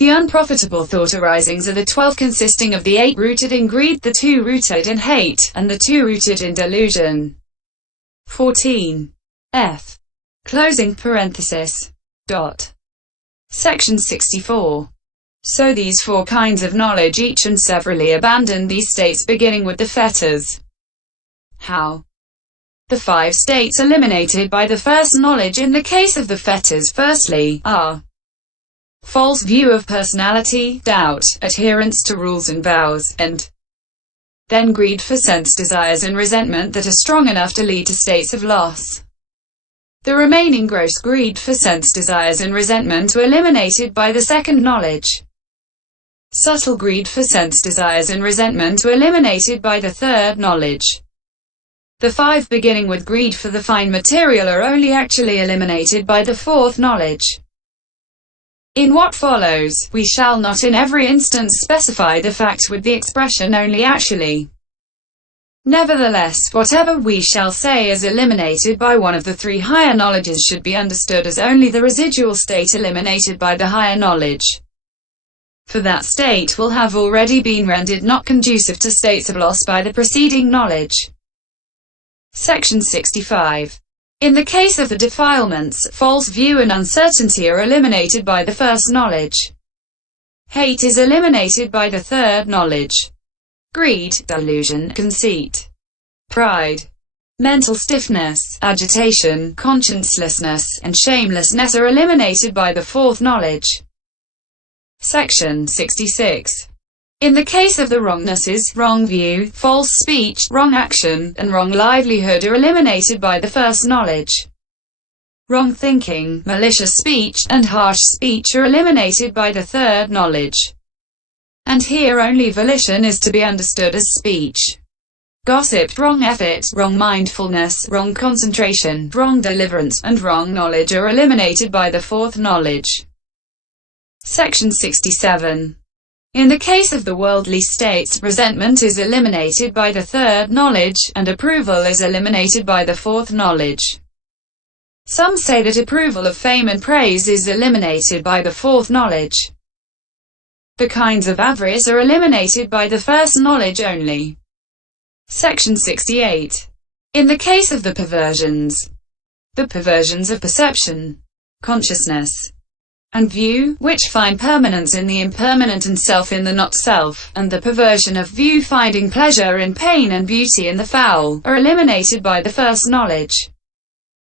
The unprofitable thought arisings are the 12 consisting of the 8 rooted in greed, the 2 rooted in hate, and the 2 rooted in delusion. 14. Closing parenthesis. Section 64. So these 4 kinds of knowledge each and severally abandon these states beginning with the fetters. How? The 5 states eliminated by the first knowledge in the case of the fetters firstly, are false view of personality, doubt, adherence to rules and vows, and then greed for sense desires and resentment that are strong enough to lead to states of loss. The remaining gross greed for sense desires and resentment were eliminated by the second knowledge. Subtle greed for sense desires and resentment were eliminated by the third knowledge. The 5 beginning with greed for the fine material are only actually eliminated by the fourth knowledge. In what follows, we shall not in every instance specify the fact with the expression only actually. Nevertheless, whatever we shall say is eliminated by one of the 3 higher knowledges should be understood as only the residual state eliminated by the higher knowledge. For that state will have already been rendered not conducive to states of loss by the preceding knowledge. Section 65. In the case of the defilements, false view and uncertainty are eliminated by the first knowledge. Hate is eliminated by the third knowledge. Greed, delusion, conceit, pride, mental stiffness, agitation, consciencelessness, and shamelessness are eliminated by the fourth knowledge. Section 66. In the case of the wrongnesses, wrong view, false speech, wrong action, and wrong livelihood are eliminated by the first knowledge. Wrong thinking, malicious speech, and harsh speech are eliminated by the third knowledge. And here only volition is to be understood as speech. Gossip, wrong effort, wrong mindfulness, wrong concentration, wrong deliverance, and wrong knowledge are eliminated by the fourth knowledge. Section 67. In the case of the worldly states, resentment is eliminated by the third knowledge, and approval is eliminated by the fourth knowledge. Some say that approval of fame and praise is eliminated by the fourth knowledge. The kinds of avarice are eliminated by the first knowledge only. Section 68. In the case of the perversions of perception, consciousness, and view, which find permanence in the impermanent and self in the not-self, and the perversion of view finding pleasure in pain and beauty in the foul, are eliminated by the first knowledge.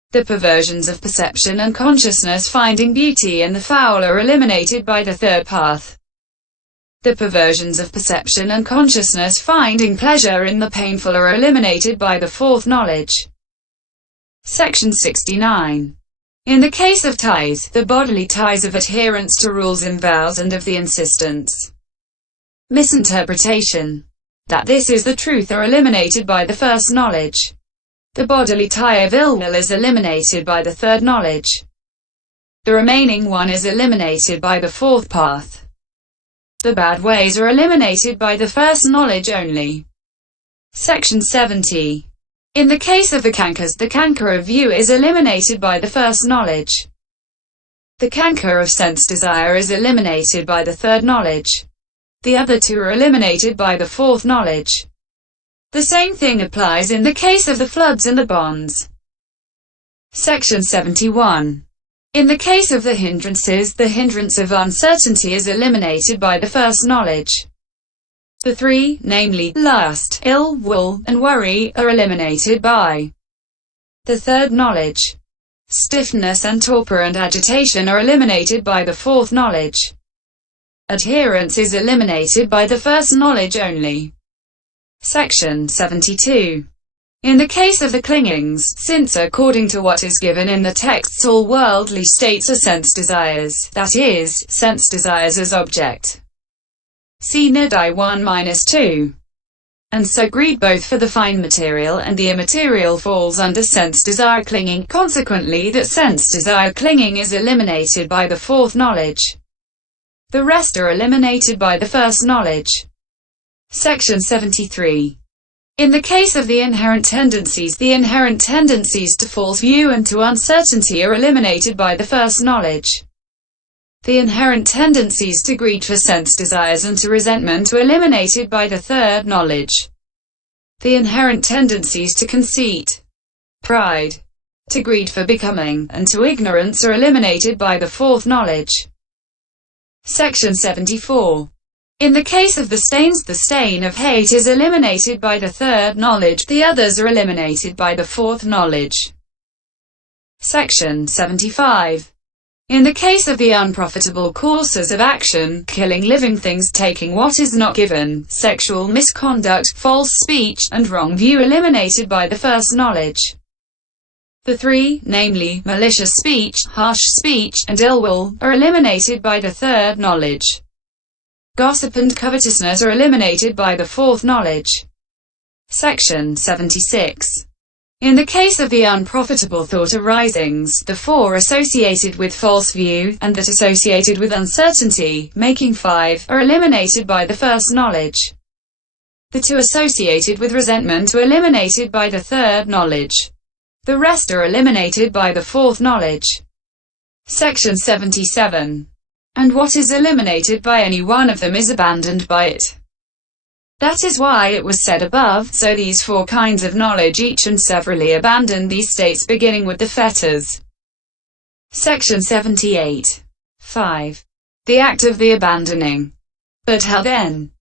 The perversions of perception and consciousness finding beauty in the foul are eliminated by the third path. The perversions of perception and consciousness finding pleasure in the painful are eliminated by the fourth knowledge. Section 69. In the case of ties, the bodily ties of adherence to rules and vows and of the insistence, misinterpretation, that this is the truth are eliminated by the first knowledge. The bodily tie of ill will is eliminated by the third knowledge. The remaining one is eliminated by the fourth path. The bad ways are eliminated by the first knowledge only. Section 70. In the case of the canker of view is eliminated by the first knowledge. The canker of sense desire is eliminated by the third knowledge. The other 2 are eliminated by the fourth knowledge. The same thing applies in the case of the floods and the bonds. Section 71. In the case of the hindrances, the hindrance of uncertainty is eliminated by the first knowledge. The 3, namely, lust, ill will, and worry, are eliminated by the third knowledge. Stiffness and torpor and agitation are eliminated by the fourth knowledge. Adherence is eliminated by the first knowledge only. Section 72. In the case of the clingings, since according to what is given in the texts all worldly states are sense desires, that is, sense desires as object. See Nidai 1-2. And so greed both for the fine material and the immaterial falls under sense desire clinging, consequently that sense desire clinging is eliminated by the fourth knowledge. The rest are eliminated by the first knowledge. Section 73. In the case of the inherent tendencies to false view and to uncertainty are eliminated by the first knowledge. The inherent tendencies to greed for sense desires and to resentment are eliminated by the third knowledge. The inherent tendencies to conceit, pride, to greed for becoming, and to ignorance are eliminated by the fourth knowledge. Section 74. In the case of the stains, the stain of hate is eliminated by the third knowledge, the others are eliminated by the fourth knowledge. Section 75. In the case of the unprofitable courses of action, killing living things, taking what is not given, sexual misconduct, false speech, and wrong view eliminated by the first knowledge. The three, namely, malicious speech, harsh speech, and ill will, are eliminated by the third knowledge. Gossip and covetousness are eliminated by the fourth knowledge. Section 76. In the case of the unprofitable thought arisings, the four associated with false view, and that associated with uncertainty, making five, are eliminated by the first knowledge. The two associated with resentment are eliminated by the third knowledge. The rest are eliminated by the fourth knowledge. Section 77. And what is eliminated by any one of them is abandoned by it. That is why it was said above, so these four kinds of knowledge each and severally abandon these states beginning with the fetters. Section 78. 5. The act of the abandoning. But how then?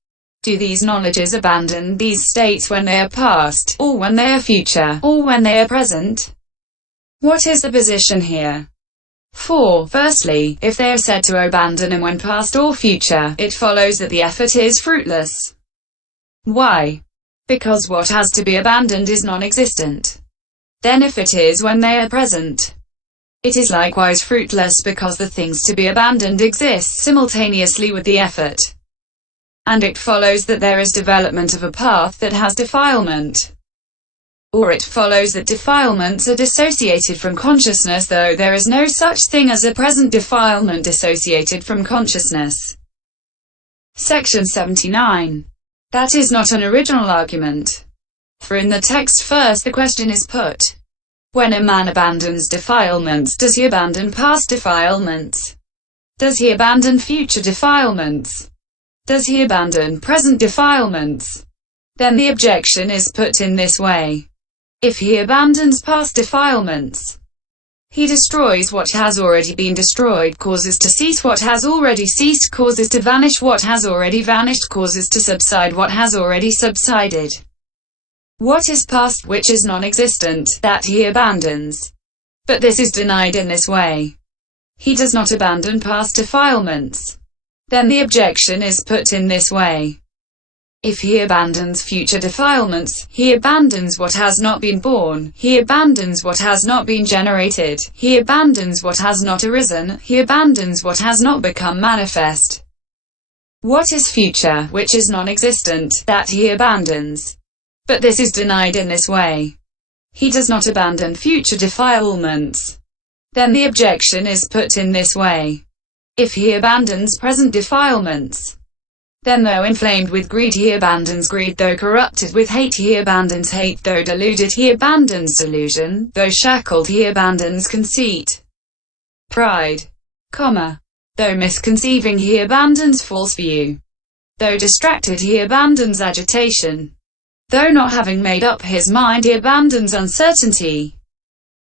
Do these knowledges abandon these states when they are past, or when they are future, or when they are present? What is the position here? 4. Firstly, if they are said to abandon them when past or future, it follows that the effort is fruitless. Why? Because what has to be abandoned is non-existent. Then if it is when they are present, it is likewise fruitless because the things to be abandoned exist simultaneously with the effort. And it follows that there is development of a path that has defilement. Or it follows that defilements are dissociated from consciousness, though there is no such thing as a present defilement dissociated from consciousness. Section 79. That is not an original argument. For in the text first the question is put. When a man abandons defilements, does he abandon past defilements? Does he abandon future defilements? Does he abandon present defilements? Then the objection is put in this way. If he abandons past defilements, he destroys what has already been destroyed, causes to cease what has already ceased, causes to vanish what has already vanished, causes to subside what has already subsided. What is past, which is non-existent, that he abandons. But this is denied in this way. He does not abandon past defilements. Then the objection is put in this way. If he abandons future defilements, he abandons what has not been born, he abandons what has not been generated, he abandons what has not arisen, he abandons what has not become manifest. What is future, which is non-existent, that he abandons? But this is denied in this way. He does not abandon future defilements. Then the objection is put in this way. If he abandons present defilements, then though inflamed with greed he abandons greed, though corrupted with hate he abandons hate, though deluded he abandons delusion, though shackled he abandons conceit, pride, though misconceiving he abandons false view, though distracted he abandons agitation, though not having made up his mind he abandons uncertainty,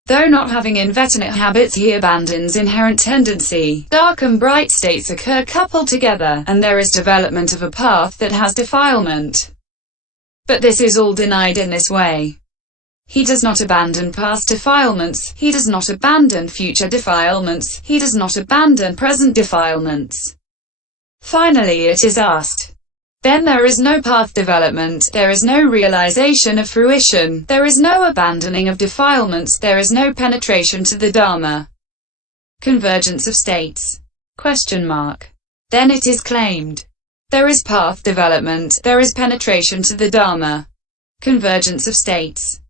though not having inveterate habits he abandons inherent tendency. Dark and bright states occur coupled together, and there is development of a path that has defilement. But this is all denied in this way. He does not abandon past defilements, he does not abandon future defilements, he does not abandon present defilements. Finally it is asked. Then there is no path development, there is no realization of fruition, there is no abandoning of defilements, there is no penetration to the Dharma. Convergence of states? Then it is claimed. There is path development, there is penetration to the Dharma. Convergence of states.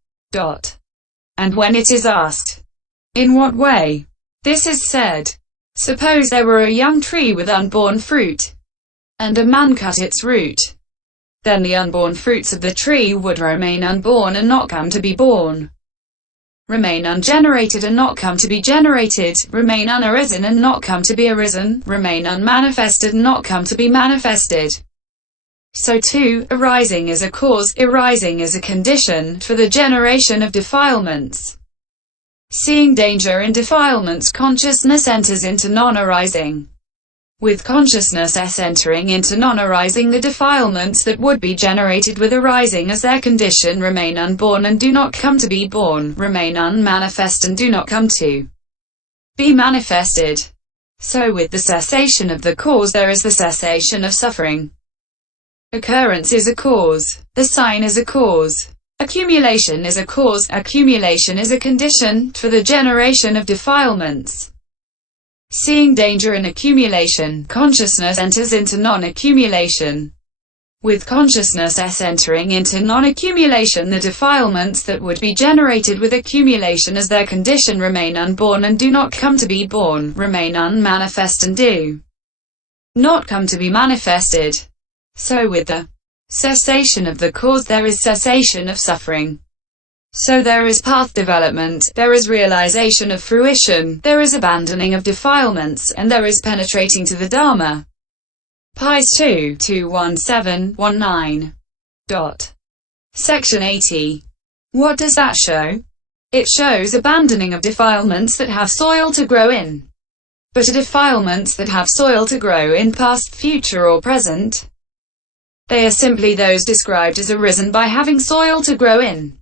And when it is asked, in what way? This is said. Suppose there were a young tree with unborn fruit, and a man cut its root. Then the unborn fruits of the tree would remain unborn and not come to be born. remain ungenerated and not come to be generated, remain unarisen and not come to be arisen, remain unmanifested and not come to be manifested. So too, arising is a cause, arising is a condition, for the generation of defilements. Seeing danger in defilements, consciousness enters into non-arising. With consciousness entering into non-arising, the defilements that would be generated with arising as their condition remain unborn and do not come to be born, remain unmanifest and do not come to be manifested. So with the cessation of the cause there is the cessation of suffering. Occurrence is a cause. The sign is a cause. Accumulation is a cause. Accumulation is a condition, for the generation of defilements. Seeing danger in accumulation, consciousness enters into non-accumulation. With consciousness entering into non-accumulation, the defilements that would be generated with accumulation as their condition remain unborn and do not come to be born, remain unmanifest and do not come to be manifested. So with the cessation of the cause there is cessation of suffering. So there is path development, there is realization of fruition, there is abandoning of defilements, and there is penetrating to the Dharma. Pis 2:21719. Section 80. What does that show? It shows abandoning of defilements that have soil to grow in. But are defilements that have soil to grow in past, future or present? They are simply those described as arisen by having soil to grow in.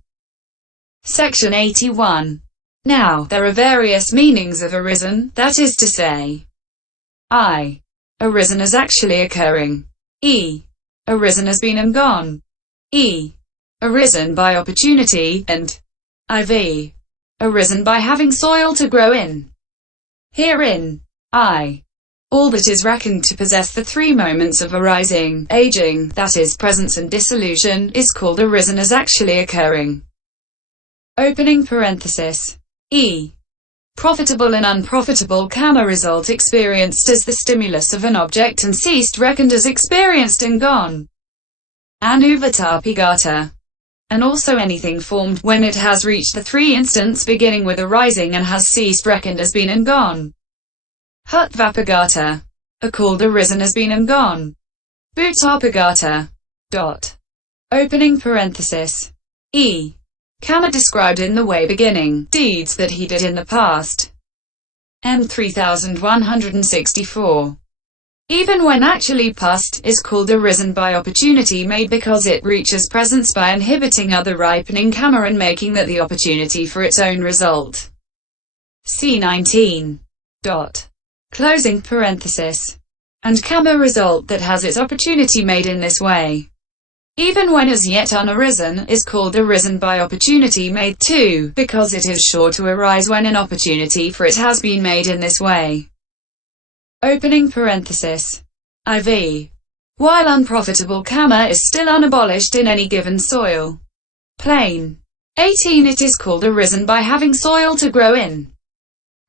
Section 81. Now, there are various meanings of arisen, that is to say, I. Arisen as actually occurring. E. Arisen as been and gone. E. Arisen by opportunity, and IV. Arisen by having soil to grow in. Herein, I. All that is reckoned to possess the three moments of arising, aging, that is, presence and dissolution, is called arisen as actually occurring. Opening parenthesis. E. Profitable and unprofitable karma result experienced as the stimulus of an object and ceased reckoned as experienced and gone. Anuvatapigata. And also anything formed when it has reached the three instants beginning with arising and has ceased reckoned as been and gone. Hutvapagata. Are called arisen as been and gone. Bhutapagata. Opening parenthesis. E. Karma described in the way beginning, deeds that he did in the past. M 3164. Even when actually past, is called arisen by opportunity made because it reaches presence by inhibiting other ripening karma and making that the opportunity for its own result. C19. Closing parenthesis. And karma result that has its opportunity made in this way, even when as yet unarisen, is called arisen by opportunity made too, because it is sure to arise when an opportunity for it has been made in this way. Opening parenthesis. IV. While unprofitable karma is still unabolished in any given soil plane. 18. It is called arisen by having soil to grow in.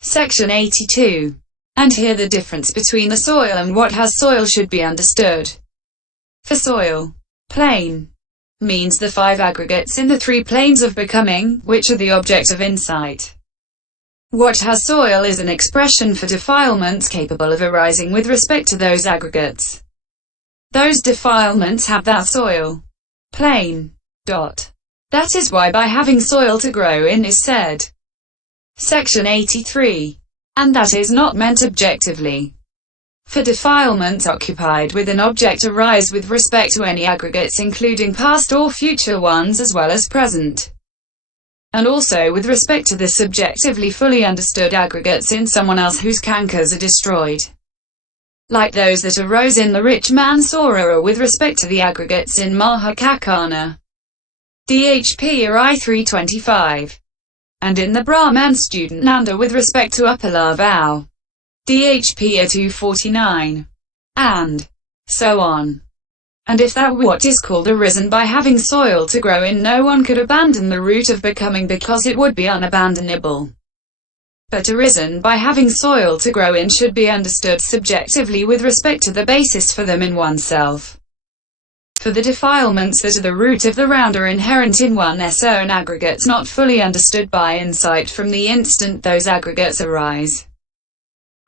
Section 82. And here the difference between the soil and what has soil should be understood. For soil plane means the five aggregates in the three planes of becoming, which are the object of insight. What has soil is an expression for defilements capable of arising with respect to those aggregates. Those defilements have that soil plane. That is why by having soil to grow in is said. Section 83. And that is not meant objectively. For defilements occupied with an object arise with respect to any aggregates including past or future ones as well as present. And also with respect to the subjectively fully understood aggregates in someone else whose cankers are destroyed. Like those that arose in the rich man Sora with respect to the aggregates in Mahakakana. DHP or I325. And in the Brahman student Nanda with respect to Upala vow. DHP a 249. And so on. And if that were what is called arisen by having soil to grow in, no one could abandon the root of becoming because it would be unabandonable. But arisen by having soil to grow in should be understood subjectively with respect to the basis for them in oneself. For the defilements that are the root of the round are inherent in one's own aggregates, not fully understood by insight from the instant those aggregates arise.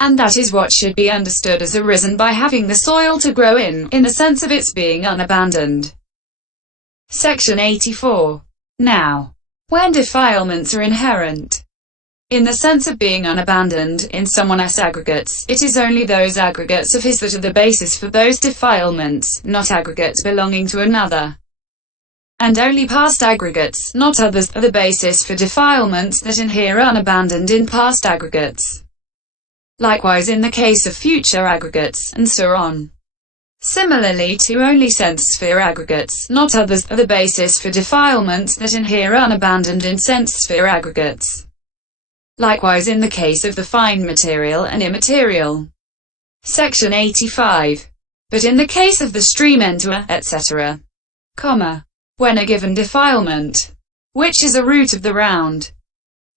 And that is what should be understood as arisen by having the soil to grow in the sense of its being unabandoned. Section 84. Now, when defilements are inherent, in the sense of being unabandoned, in someone's aggregates, it is only those aggregates of his that are the basis for those defilements, not aggregates belonging to another. And only past aggregates, not others, are the basis for defilements that inhere unabandoned in past aggregates. Likewise in the case of future aggregates, and so on. Similarly to only sense-sphere aggregates, not others, are the basis for defilements that inhere unabandoned in sense-sphere aggregates. Likewise in the case of the fine material and immaterial. Section 85. But in the case of the stream enter, etc., when a given defilement, which is a root of the round,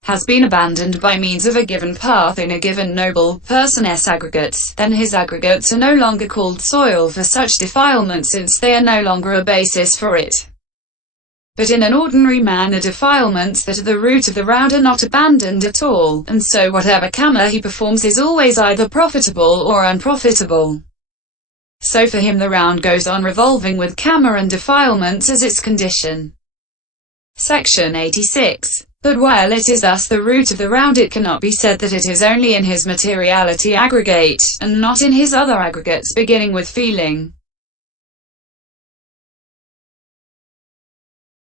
has been abandoned by means of a given path in a given noble person's aggregates, then his aggregates are no longer called soil for such defilement, since they are no longer a basis for it. But in an ordinary man the defilements that are the root of the round are not abandoned at all, and so whatever karma he performs is always either profitable or unprofitable. So for him the round goes on revolving with karma and defilements as its condition. Section 86. But while it is thus the root of the round, it cannot be said that it is only in his materiality aggregate, and not in his other aggregates beginning with feeling.